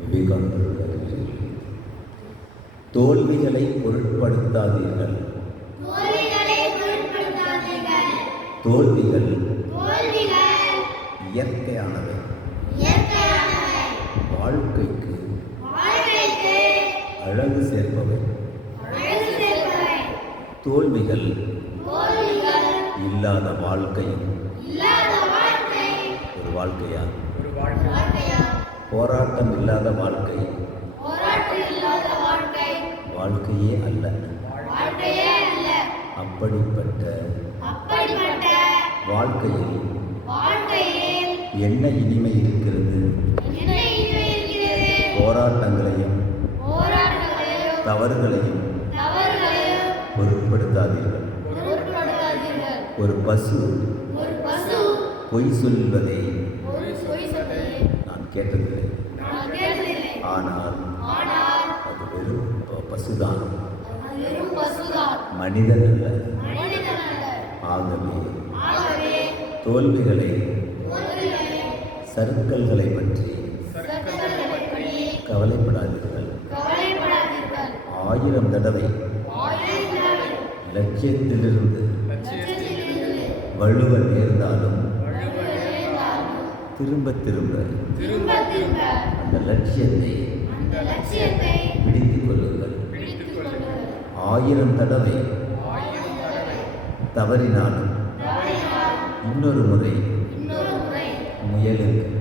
விவேகானந்தர் தோல்விகளை பொருட்படுத்தாதீர்கள். தோல்விகள் இயற்கையானவை. வாழ்க்கைக்கு அழகு சேர்ப்பவை. தோல்விகள் இல்லாத வாழ்க்கையும் ஒரு வாழ்க்கையா? போராட்டம் இல்லாத வாழ்க்கை வாழ்க்கையே அல்ல. அப்படிப்பட்ட வாழ்க்கையில் என்ன இனிமை இருக்கிறது? போராட்டங்களையும் தவறுகளையும் பொருட்படுத்தாதீர்கள். ஒரு பசு பொய் சொல்வதை நான் கேட்டதில்லை. ஆனால் அது வெறும் பசுதான், மனிதன் அல்ல. ஆகவே தோல்விகளை சறுக்கல்களை பற்றி கவலைப்படாதீர்கள். 1000 தடவை லட்சியத்திலிருந்து வழுவ நேர்ந்தாலும் திரும்ப திரும்ப அந்த லட்சியத்தை பிடித்துக் கொள்ளுங்கள். 1000 தடவை தவறினாலும் இன்னொரு முறை முயலுங்கள்.